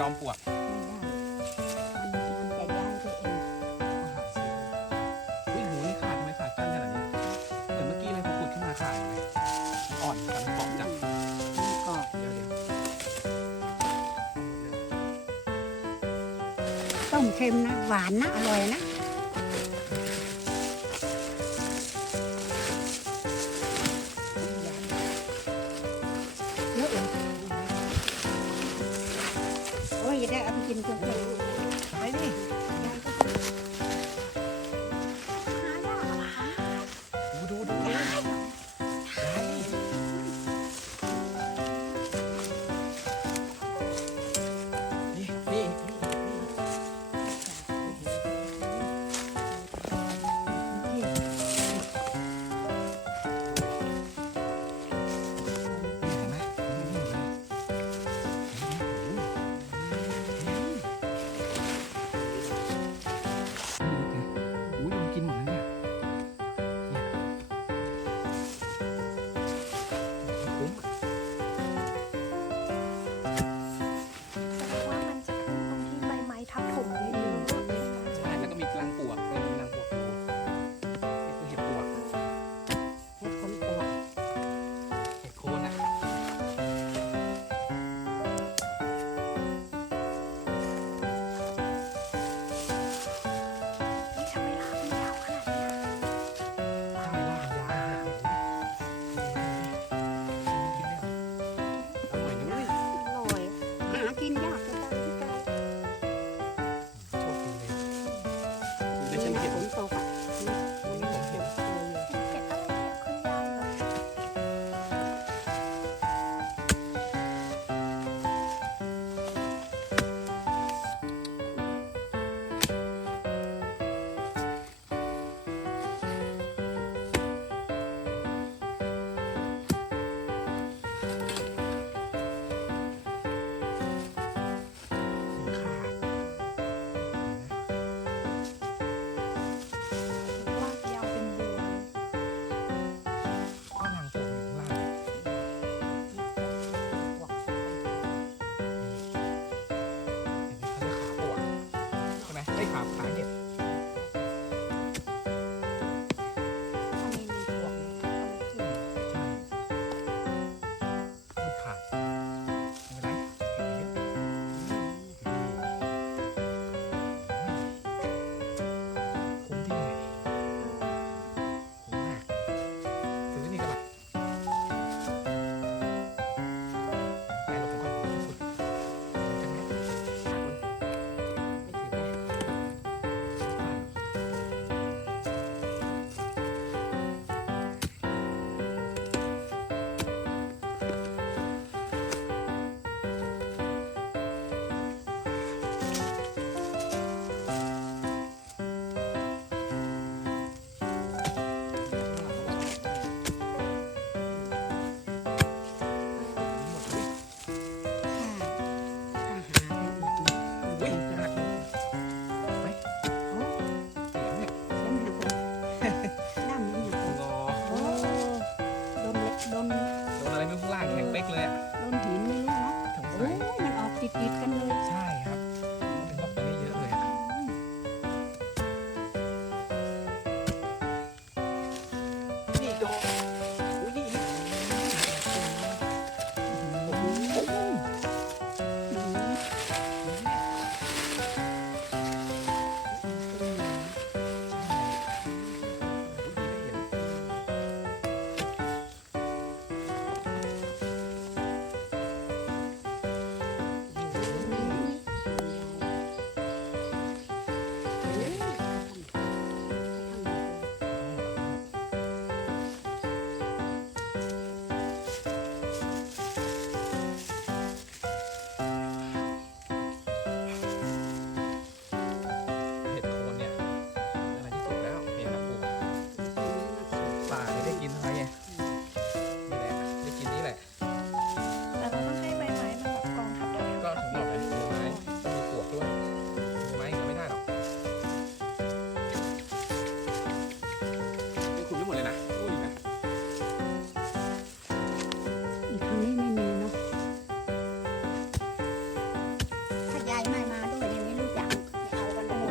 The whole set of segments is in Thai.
จอมปลวกไม่ได้มันมันจะย้ายตัวเองอุ้ยหูนี่ขาดทำไมขาดสั้นขนาดนี้ เหมือนเมื่อกี้เลยพอขุดขึ้นมาขาดเลยอ่อนกันปอกจับจังเดี๋ยวเดี๋ยวต้มเค็มนะ หวานนะ อร่อยนะ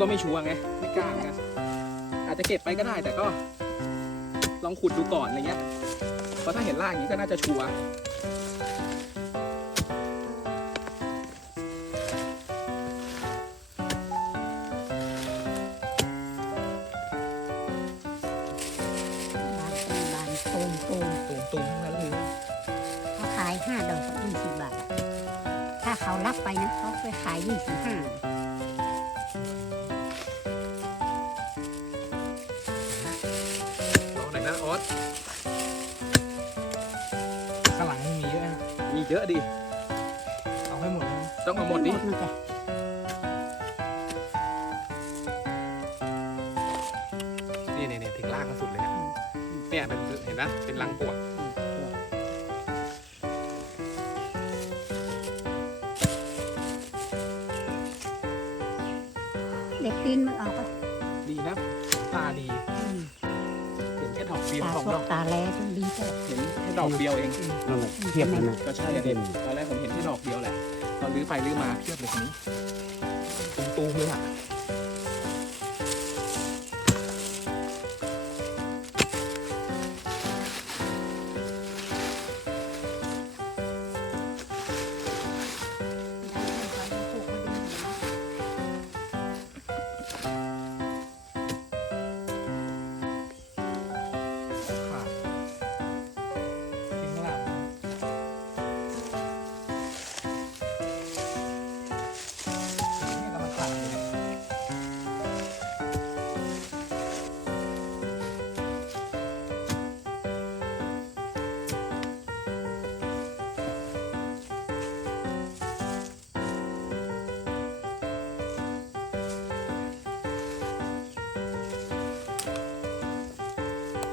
ก็ไม่ชัวร์ไงไม่กล้าเหมือนกันอาจจะเก็บไปก็ได้แต่ก็ ลองขุดดูก่อนอะไรเงี้ยเพราะถ้าเห็นรากอย่างนี้ก็น่าจะชัวร์บานเป็นบานตูมตูมตุ่มตุ่มทั้งนั้นเลยเขาขายห้าดอกยี่สิบบาท ถ้าเขารับไปนะเขาไปขายยี่สิบห้า มีเยอะดิ เอาให้หมดเลยนะต้องเอาหมดดินะจ๊ะนี่เนี่ยถึงรากมันสุดเลยเนี่ยเนี่ยเป็นเห็นนะเป็นรังปวกเด็กปีนมันออกไปดีนะตาดีเห็น แค่ดอกเดียวตาของพวดกอกตาแลจนดีแต่เห็นแค่ดอกเดียวเอง นั่นแหละเทียบกันนะก็ใช่อะเด็ตอนแรกผมเห็นแค่ดอกเดียวแหละตอนรื้อไปรื้อมาเพียบเลยคนนี้ตุ้มตูมๆเลยอะ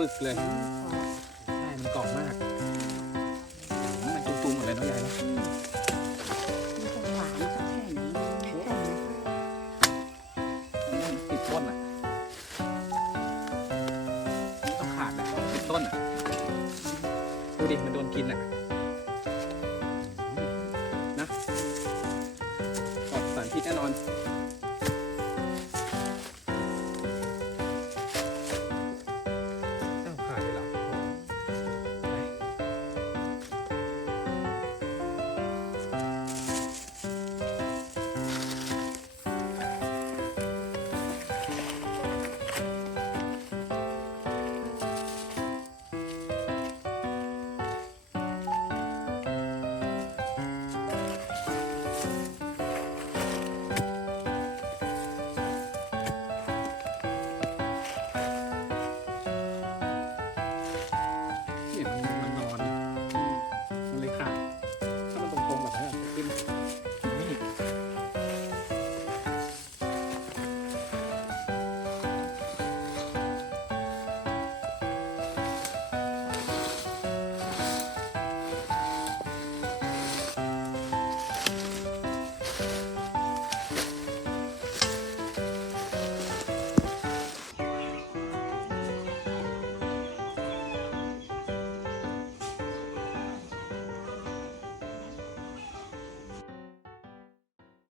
ปึกเลยใช่มันกรอบมาก มันตุ้มๆหมดเลยเน้องยายเนอะมันจะหวานสักแค่ไหนต้มติดต้นอะนี่ต้องขาดแหละติดต้นอะ ดูดิ มันโดนกินอะ